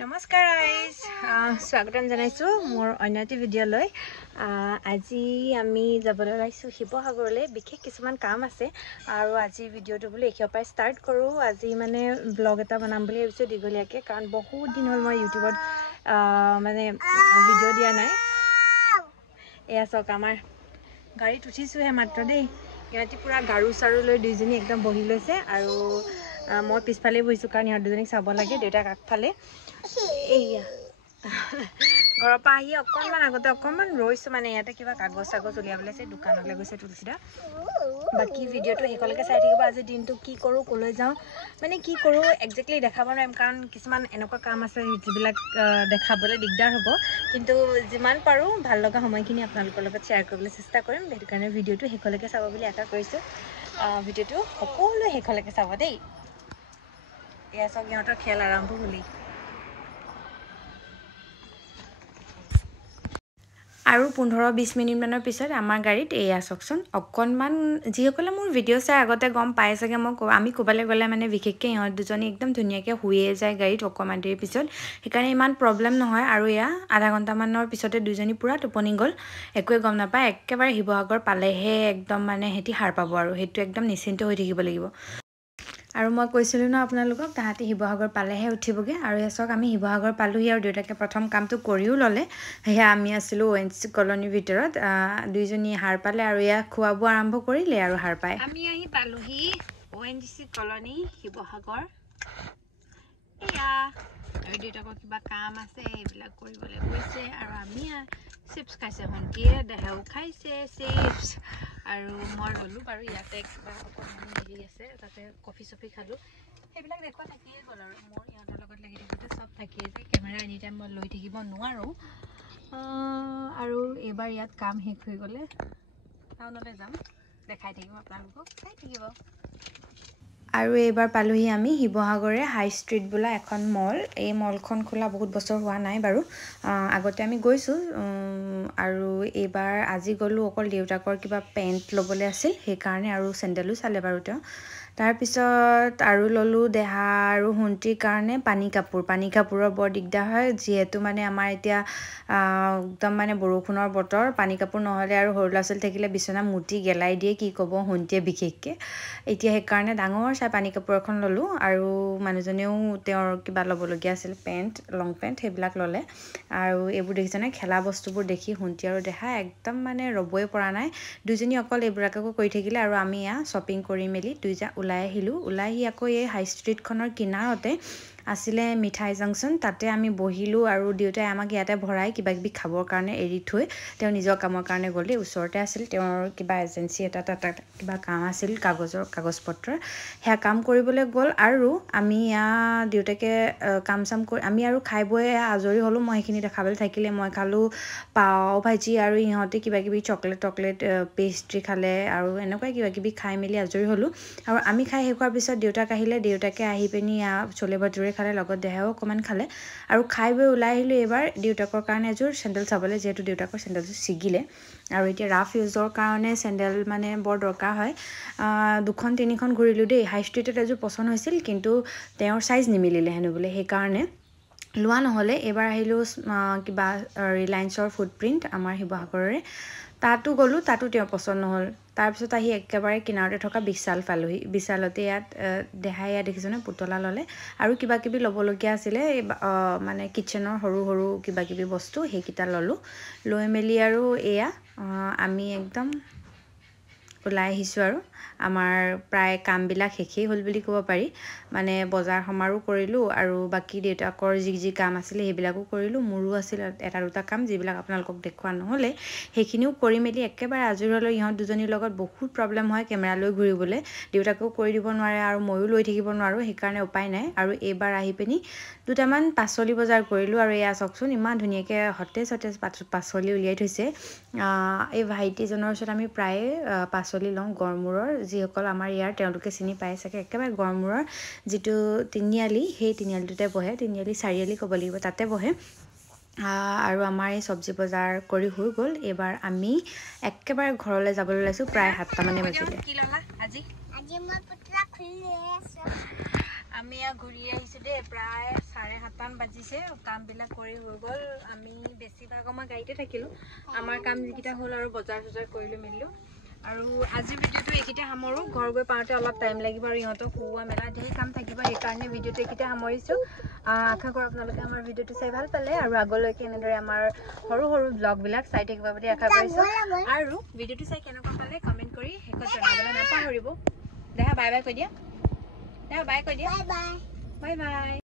নমস্কাৰ গাইজ স্বাগতম জনাইছোঁ মোৰ অন্য এটা ভিডিঅ'লৈ আজি আমি যাবলৈ ওলাইছোঁ শিৱসাগৰলৈ বিশেষ কিছুমান কাম আছে আৰু আজি ভিডিঅ'টো বোলে এখিৰ পৰাই ষ্টাৰ্ট কৰোঁ আজি মানে ব্লগ এটা বনাম বুলি ভাবিছোঁ দীঘলীয়াকৈ কাৰণ বহুত দিন হ'ল মই ইউটিউবত মানে ভিডিঅ' দিয়া নাই এয়া চাওক আমাৰ গাড়ীত উঠিছোঁহে মাত্ৰ দেই ইহঁতি পূৰা গাৰু চাৰু লৈ দুইজনী একদম বহি লৈছে আৰু মই পিছফালে বহিছোঁ কাৰণ ইহঁত দুজনীক চাব লাগে দেউতাক আগফালে এয়া ঘৰৰ পৰা আহি অকণমান আগতে অকণমান ৰৈছোঁ মানে ইয়াতে কিবা কাগজ চাগজ উলিয়াবলৈ আছে দোকানলৈ গৈছে তুলসীদা বাকী ভিডিঅ'টো শেষলৈকে চাই থাকিব আজি দিনটো কি কৰোঁ ক'লৈ যাওঁ মানে কি কৰোঁ একজেক্টলি দেখাব নোৱাৰিম কাৰণ কিছুমান এনেকুৱা কাম আছে যিবিলাক দেখাবলৈ দিগদাৰ হ'ব কিন্তু যিমান পাৰোঁ ভাল লগা সময়খিনি আপোনালোকৰ লগত শ্বেয়াৰ কৰিবলৈ চেষ্টা কৰিম সেইটো কাৰণে ভিডিঅ'টো শেষলৈকে চাব বুলি আশা কৰিছোঁ ভিডিঅ'টো সকলোৱে শেষলৈকে চাব দেই এয়া চাওক ইহঁতৰ খেল আৰম্ভ হ'লেই আৰু 15-20 মিনিটমানৰ পিছত আমাৰ গাড়ীত এয়া চাওকচোন অকণমান যিসকলে মোৰ ভিডিঅ' চাই আগতে গম পাই চাগে আমি ক'বলৈ গ'লে মানে বিশেষকৈ ইহঁত দুজনী একদম ধুনীয়াকৈ শুয়ে যায় গাড়ীত অকণমান দেৰিৰ পিছত সেইকাৰণে ইমান প্ৰব্লেম নহয় আৰু এয়া আধা ঘণ্টামানৰ পিছতে দুজনী পূৰা টোপনি গ'ল একোৱে গম নাপায় একেবাৰে শিৱসাগৰ পালেহে একদম মানে সিহঁতি সাৰ পাব আৰু সেইটো একদম নিশ্চিন্ত হৈ থাকিব লাগিব আৰু মই কৈছিলোঁ ন আপোনালোকক তাহাঁতি শিৱসাগৰ পালেহে উঠিবগৈ আৰু এয়া চাওক আমি শিৱসাগৰ পালোহি আৰু দেউতাকে প্ৰথম কামটো কৰিও ল'লে সেয়া আমি আছিলোঁ ONGC কলনীৰ ভিতৰত দুইজনী সাৰ পালে আৰু এয়া খোৱা বোৱা আৰম্ভ কৰিলে আৰু সাৰ পায় আমি আহি পালোহি ONGC কলনী শিৱসাগৰ এয়া আৰু দেউতাকৰ কিবা কাম আছে এইবিলাক কৰিবলৈ গৈছে আৰু আমি চিপছ খাইছে ভণ্টিয়ে দেহাও খাইছে চিপছ আৰু মই ল'লোঁ বাৰু ইয়াতে কিবা অকণমান হেৰি আছে তাতে কফি চফি খালোঁ সেইবিলাক দেখুৱা থাকিয়ে গ'ল আৰু মোৰ ইহঁতৰ লগত লাগি থাকোঁতে চব থাকিয়ে যায় কেমেৰা এনি টাইম মই লৈ থাকিব নোৱাৰোঁ আৰু এইবাৰ ইয়াত কাম শেষ হৈ গ'লে টাউনলৈ যাম দেখাই থাকিম আপোনালোকক চাই থাকিব আৰু এইবাৰ পালোহি আমি শিৱসাগৰে হাই ষ্ট্ৰীট বোলা এখন মল এই মলখন খোলা বহুত বছৰ হোৱা নাই বাৰু আগতে আমি গৈছোঁ আৰু এইবাৰ আজি গ'লোঁ অকল দেউতাকৰ কিবা পেণ্ট ল'বলৈ আছিল সেইকাৰণে আৰু চেণ্ডেলো চালে বাৰু তেওঁ তাৰপিছত আৰু ল'লোঁ দেহা আৰু ভণ্টিৰ কাৰণে পানী কাপোৰৰ বৰ দিগদাৰ হয় যিহেতু মানে আমাৰ এতিয়া একদম মানে বৰষুণৰ বতৰ পানী কাপোৰ নহ'লে আৰু সৰু ল'ৰা ছোৱালী থাকিলে বিচনা মুতি গেলাই দিয়ে কি ক'ব ভণ্টিয়ে বিশেষকৈ এতিয়া সেইকাৰণে ডাঙৰ চাই পানী কাপোৰ এখন ল'লোঁ আৰু মানুহজনেও তেওঁৰ কিবা ল'বলগীয়া আছিল পেণ্ট লং পেণ্ট সেইবিলাক ল'লে আৰু এইবোৰ দেখিছেনে খেলা বস্তুবোৰ দেখি ভণ্টি আৰু দেহা একদম মানে ৰ'বই পৰা নাই দুইজনী অকল এইবিলাককো কৰি থাকিলে আৰু আমি শ্বপিং কৰি মেলি ওলাই আহিলোঁ ওলাই আহি আকৌ এই হাই ষ্ট্ৰীটখনৰ কিনাৰতে আছিলে মিঠাই জাংচন তাতে আমি বহিলোঁ আৰু দেউতাই আমাক ইয়াতে ভৰাই কিবাকিবি খাবৰ কাৰণে এৰি থৈ তেওঁ নিজৰ কামৰ কাৰণে গ'ল দেই ওচৰতে আছিল তেওঁৰ কিবা এজেঞ্চি এটা তাত কিবা কাম আছিল কাগজ পত্ৰৰ সেয়া কাম কৰিবলৈ গ'ল আৰু আমি দেউতাকে কাম চাম কৰি আমি আৰু খাই বৈ আজৰি হ'লোঁ মই সেইখিনি দেখাবলৈ থাকিলে মই খালোঁ পাও ভাজি আৰু ইহঁতে কিবাকিবি চকলেট পেষ্ট্ৰি খালে আৰু এনেকুৱাই কিবাকিবি খাই মেলি আজৰি হ'লোঁ আৰু আমি খাই শেষ হোৱাৰ পিছত দেউতাক আহিলে দেউতাকে আহি পিনি চলে ভটোৰে খালে লগত দেহাও অকণমান খালে আৰু খাই বৈ ওলাই আহিলোঁ এইবাৰ দেউতাকৰ কাৰণে এযোৰ চেণ্ডেল চাবলৈ যিহেতু দেউতাকৰ চেণ্ডেলযোৰ ছিগিলে আৰু এতিয়া ৰাফ ইউজৰ কাৰণে চেণ্ডেল মানে বৰ দৰকাৰ হয় 2-3খন ঘূৰিলোঁ দেই হাই ষ্ট্ৰীটত এযোৰ পচন্দ হৈছিল কিন্তু তেওঁৰ চাইজ নিমিলিলে হেনো বোলে সেইকাৰণে লোৱা নহ'লে এইবাৰ আহিলোঁ কিবা ৰিলায়েন্সৰ ফুটপ্ৰিণ্ট আমাৰ শিৱসাগৰৰে তাতো গ'লোঁ তাতো তেওঁ পচন্দ নহ'ল তাৰপিছত আহি একেবাৰে কিনাৰতে থকা বিশাল পালোহি বিশালতে ইয়াত দেহাই দেখিছেনে পুতলা ল'লে আৰু কিবাকিবি ল'বলগীয়া আছিলে মানে কিটচেনৰ সৰু সৰু কিবাকিবি বস্তু সেইকেইটা ল'লোঁ লৈ মেলি আৰু এয়া আমি একদম ওলাই আহিছোঁ আৰু আমাৰ প্ৰায় কামবিলাক শেষেই হ'ল বুলি ক'ব পাৰি মানে বজাৰ সমাৰো কৰিলোঁ আৰু বাকী দেউতাকৰ যি কাম আছিলে সেইবিলাকো কৰিলোঁ মোৰো আছিল এটা দুটা কাম যিবিলাক আপোনালোকক দেখুওৱা নহ'লে সেইখিনিও কৰি মেলি একেবাৰে আজৰি হ'লোঁ ইহঁত দুজনীৰ লগত বহুত প্ৰব্লেম হয় কেমেৰা লৈ ঘূৰিবলৈ দেউতাকেও কৰি দিব নোৱাৰে আৰু ময়ো লৈ থাকিব নোৱাৰোঁ সেইকাৰণে উপায় নাই আৰু এইবাৰ আহি পিনি দুটামান পাচলি বজাৰ কৰিলোঁ আৰু এয়া চাওকচোন ইমান ধুনীয়াকৈ সতেজ পাচলি উলিয়াই থৈছে এই ভাইটিজনৰ ওচৰত আমি প্ৰায়ে পাচলি লওঁ গড়মূৰৰ যিসকল আমাৰ ইয়াৰ তেওঁলোকে চিনি পাই চাগে একেবাৰে গড়মূৰৰ যিটো তিনিআলি সেই তিনিআলিটোতে বহে তিনিআলি চাৰিআলি ক'ব লাগিব তাতে বহে আৰু আমাৰ এই চব্জি বজাৰ কৰি হৈ গ'ল এইবাৰ আমি একেবাৰে ঘৰলৈ যাবলৈ ওলাইছোঁ প্ৰায় 7টামানে বাজিলে কি ল'লা আজি মই পুতলা খুলি আছোঁ আমি ঘূৰি আহিছোঁ দেই প্ৰায় 7:30 9টামান বাজিছে কামবিলাক কৰি হৈ গ'ল আমি বেছিভাগ আমাৰ গাড়ীতে থাকিলোঁ আমাৰ কাম যিকেইটা হ'ল আৰু বজাৰ চজাৰ কৰিলোঁ মেলিলোঁ আৰু আজিৰ ভিডিঅ'টো এইকেইটা সামৰোঁ ঘৰ গৈ পাওঁতে অলপ টাইম লাগিব আৰু ইহঁতক খুওৱা মেলা ধেৰ কাম থাকিব সেইকাৰণে ভিডিঅ'টো এইকেইটা সামৰিছোঁ আশা কৰোঁ আপোনালোকে আমাৰ ভিডিঅ'টো চাই ভাল পালে আৰু আগলৈকে এনেদৰে আমাৰ সৰু সৰু ব্লগবিলাক চাই থাকিব বুলি আশা কৰিছোঁ আৰু ভিডিঅ'টো চাই কেনেকুৱা পালে কমেণ্ট কৰি শেষত জনাবলৈ নাপাহৰিব দেহা বাই বাই কৈ দিয়া দেহা বাই কৈ দিয়া বাই বাই